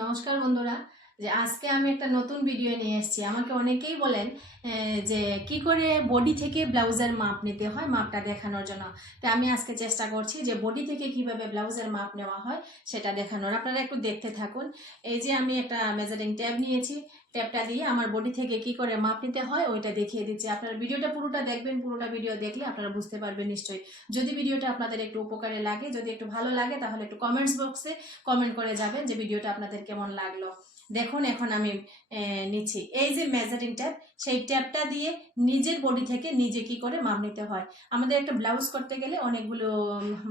নমস্কার বন্ধুরা, যে আজকে আমি একটা নতুন ভিডিও নিয়ে এসেছি। আমাকে অনেকেই বলেন যে কি করে বডি থেকে ব্লাউজের মাপ নিতে হয়, মাপটা দেখানোর জন্য। তো আমি আজকে চেষ্টা করছি যে বডি থেকে কিভাবে ব্লাউজের মাপ নেওয়া হয় সেটা দেখানোর। আপনারা একটু দেখতে থাকুন। এই যে আমি একটা মেজারিং ট্যাব নিয়েছি, ট্যাবটা দিয়ে আমার বডি থেকে কি করে মাপ নিতে হয় ওইটা দেখিয়ে দিচ্ছি। আপনারা ভিডিওটা পুরোটা দেখবেন, পুরোটা ভিডিও দেখলে আপনারা বুঝতে পারবেন নিশ্চয়ই। যদি ভিডিওটা আপনাদের একটু উপকারে লাগে, যদি একটু ভালো লাগে, তাহলে একটু কমেন্টস বক্সে কমেন্ট করে যাবেন যে ভিডিওটা আপনাদের কেমন লাগলো। দেখুন এখন আমি নিচ্ছি এই যে মেজারিং ট্যাপ, সেই ট্যাপটা দিয়ে নিজের বডি থেকে নিজে কি করে মাপ নিতে হয়। আমাদের একটা ব্লাউজ করতে গেলে অনেকগুলো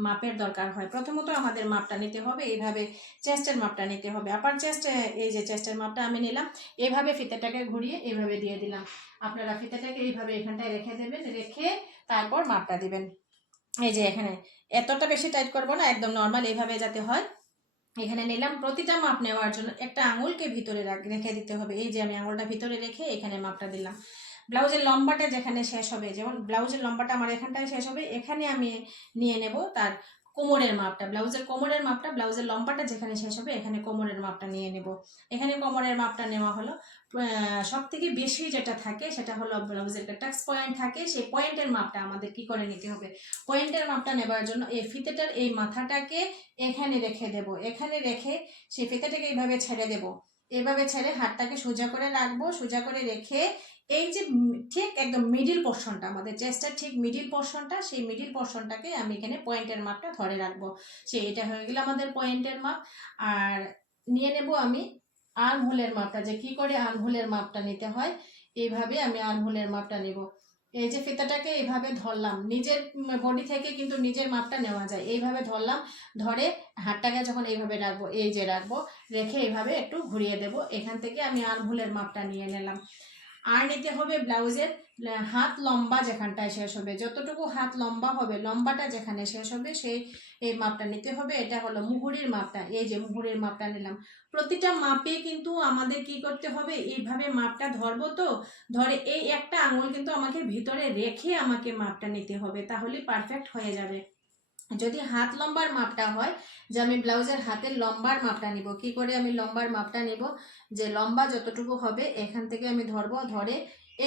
মাপের দরকার হয়। প্রথমত আমাদের মাপটা নিতে হবে এইভাবে, চেস্টের মাপটা নিতে হবে। আপার চেস্ট, এই যে চেস্টের মাপটা আমি নিলাম, এইভাবে ফিতেটাকে ঘুরিয়ে এইভাবে দিয়ে দিলাম। আপনারা ফিতেটাকে এইভাবে এখানটায় রেখে দেবেন, রেখে তারপর মাপটা দিবেন। এই যে এখানে এতটা বেশি টাইট করবো না, একদম নর্মাল এইভাবে যাতে হয়। এখানে নিলাম। প্রতিটা মাপ নেওয়ার জন্য একটা আঙুলকে ভিতরে রেখে দিতে হবে। এই যে আমি আঙুলটা ভিতরে রেখে এখানে মাপটা দিলাম। ব্লাউজের লম্বাটা যেখানে শেষ হবে, যেমন ব্লাউজের লম্বাটা আমার এখানটায় শেষ হবে, এখানে আমি নিয়ে নেব তার কোমরের মাপটা। ব্লাউজের কোমরের মাপটা, ব্লাউজের লম্বাটা যেখানে শেষ হবে এখানে কোমরের মাপটা নিয়ে নেব। এখানে কোমরের মাপটা নেওয়া হলো। সব থেকে বেশি যেটা থাকে সেটা হলো ব্লাউজের টাক্স পয়েন্ট থাকে, সেই পয়েন্টের মাপটা আমাদের কি করে নিতে হবে। পয়েন্টের মাপটা নেবার জন্য এই ফিতেটার এই মাথাটাকে এখানে রেখে দেব। এখানে রেখে সেই ফিতেটাকে এইভাবে ছেড়ে দেব। এইভাবে ছেড়ে হাতটাকে সোজা করে রাখবো। সোজা করে রেখে এই যে ঠিক একদম মিডিল পোর্শনটা, আমাদের চেস্টের ঠিক মিডিল পোর্শনটা, সেই মিডিল পোর্শনটাকে আমি এখানে পয়েন্টের মাপটা ধরে রাখবো। সেই এটা হয়ে গেল আমাদের পয়েন্টের মাপ। আর নিয়ে নেব আমি আর্মহোলের মাপটা, যে কি করে আর্মহোলের মাপটা নিতে হয়। এইভাবে আমি আর্মহোলের মাপটা নেব। এই যে ফিতাটাকে এইভাবে ধরলাম, নিজের বডি থেকে কিন্তু নিজের মাপটা নেওয়া যায়। এইভাবে ধরলাম, ধরে হাতটাকে যখন এইভাবে রাখবো, এই যে রাখবো, রেখে এইভাবে একটু ঘুরিয়ে দেব। এখান থেকে আমি আর্মহোলের মাপটা নিয়ে নিলাম। আর নিতে হবে ব্লাউজের হাত লম্বা যেখানটায় শেষ হবে, যতটুকু হাত লম্বা হবে, লম্বাটা যেখানে শেষ হবে সেই এই মাপটা নিতে হবে। এটা হলো মুহুরির মাপটা। এই যে মুহুরির মাপটা নিলাম। প্রতিটা মাপে কিন্তু আমাদের কি করতে হবে, এইভাবে মাপটা ধরবো। তো ধরে এই একটা আঙুল কিন্তু আমাকে ভিতরে রেখে আমাকে মাপটা নিতে হবে, তাহলে পারফেক্ট হয়ে যাবে। যদি হাত লম্বার মাপটা হয়, যে আমি ব্লাউজের হাতের লম্বার মাপটা নিব, কি করে আমি লম্বার মাপটা নিব, যে লম্বা যতটুকু হবে এখান থেকে আমি ধরবো। ধরে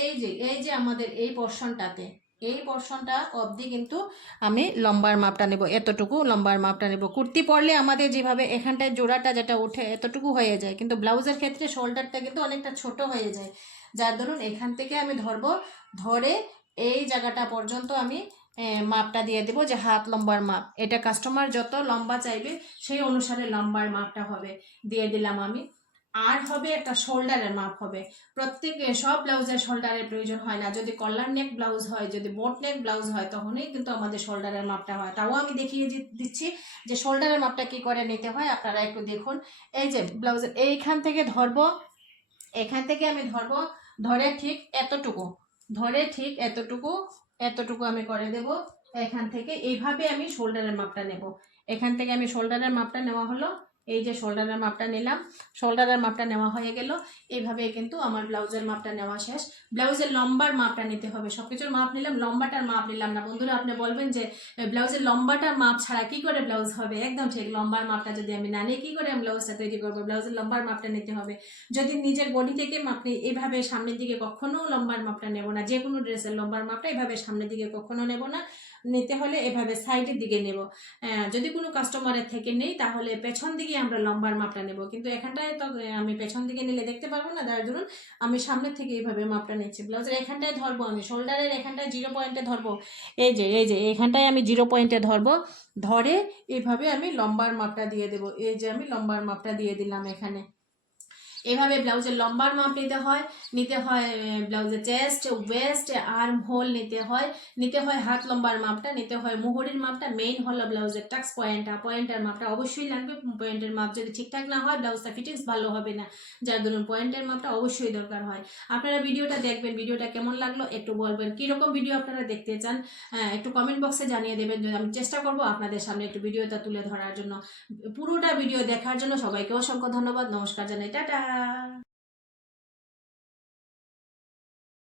এই যে আমাদের এই পোর্শনটাতে, এই পোর্শনটা অবধি কিন্তু আমি লম্বার মাপটা নেব। এতটুকু লম্বার মাপটা নেব। কুর্তি পরলে আমাদের যেভাবে এখানটায় জোড়াটা যেটা উঠে এতটুকু হয়ে যায়, কিন্তু ব্লাউজের ক্ষেত্রে শোল্ডারটা কিন্তু অনেকটা ছোট হয়ে যায়। যার ধরুন এখান থেকে আমি ধরবো, ধরে এই জায়গাটা পর্যন্ত আমি মাপটা দিয়ে দেবো, যে হাত লম্বার মাপ। এটা কাস্টমার যত লম্বা চাইবে সেই অনুসারে লম্বার মাপটা হবে, দিয়ে দিলাম আমি। আর হবে একটা শোল্ডারের মাপ হবে। প্রত্যেক সব ব্লাউজের শোল্ডারের প্রয়োজন হয় না। যদি কলার নেক ব্লাউজ হয়, যদি বোট নেক ব্লাউজ হয়, তখনই কিন্তু আমাদের শোল্ডারের মাপটা হয়। তাও আমি দেখিয়ে দিচ্ছি যে শোল্ডারের মাপটা কি করে নিতে হয়, আপনারা একটু দেখুন। এই যে ব্লাউজের এইখান থেকে ধরবো, এখান থেকে আমি ধরবো, ধরে ঠিক এতটুকু, ধরে ঠিক এতটুকু, এতটুকু আমি করে দেব। এখান থেকে এইভাবে আমি শোল্ডারের মাপটা নেব। এখান থেকে আমি শোল্ডারের মাপটা নেওয়া হলো। এই যে শোল্ডারের মাপটা নিলাম, শোল্ডারের মাপটা নেওয়া হয়ে গেল। এইভাবে কিন্তু আমার ব্লাউজের মাপটা নেওয়া শেষ। ব্লাউজের লম্বার মাপটা নিতে হবে। সবকিছুর মাপ নিলাম, লম্বাটার মাপ নিলাম না। বন্ধুরা আপনি বলবেন যে ব্লাউজের লম্বাটার মাপ ছাড়া কি করে ব্লাউজ হবে। একদম ঠিক, লম্বার মাপটা যদি আমি না নিয়ে কি করে আমি ব্লাউজটা তৈরি করবো। ব্লাউজের লম্বার মাপটা নিতে হবে। যদি নিজের বডি থেকে আপনি এভাবে সামনের দিকে কখনো লম্বার মাপটা নেব না। যে কোনো ড্রেসের লম্বার মাপটা এভাবে সামনের দিকে কখনো নেব না। নিতে হলে এভাবে সাইডের দিকে নেব। যদি কোনো কাস্টমারের থেকে নেই তাহলে পেছন দিকে আমরা লম্বার মাপটা নেব, কিন্তু এখানটায় তো আমি পেছন দিকে নিলে দেখতে পারবো না। যার ধরুন আমি সামনের থেকে এইভাবে মাপটা নিচ্ছি। ব্লাউজের এখানটায় ধরবো, আমি শোল্ডারের এখানটায় 0 পয়েন্টে ধরবো। এই যে এখানটায় আমি 0 পয়েন্টে ধরবো। ধরে এইভাবে আমি লম্বার মাপটা দিয়ে দেবো। এই যে আমি লম্বার মাপটা দিয়ে দিলাম এখানে। এভাবে ব্লাউজের লম্বার মাপ নিতে হয় ব্লাউজের চেস্ট, ওয়েস্ট, আর্ম হোল নিতে হয় হাত লম্বার মাপটা, নিতে হয় মুহুরির মাপটা। মেইন হলো ব্লাউজের টাক্স পয়েন্টের মাপটা অবশ্যই লাগবে। পয়েন্টের মাপ যদি ঠিকঠাক না হয় ব্লাউজটা ফিটিংস ভালো হবে না। যার ধরুন পয়েন্টের মাপটা অবশ্যই দরকার হয়। আপনারা ভিডিওটা দেখবেন, ভিডিওটা কেমন লাগলো একটু বলবেন। কীরকম ভিডিও আপনারা দেখতে চান একটু কমেন্ট বক্সে জানিয়ে দেবেন। আমি চেষ্টা করবো আপনাদের সামনে একটু ভিডিওটা তুলে ধরার জন্য। পুরোটা ভিডিও দেখার জন্য সবাইকে অসংখ্য ধন্যবাদ। নমস্কার জানাই, টাটা।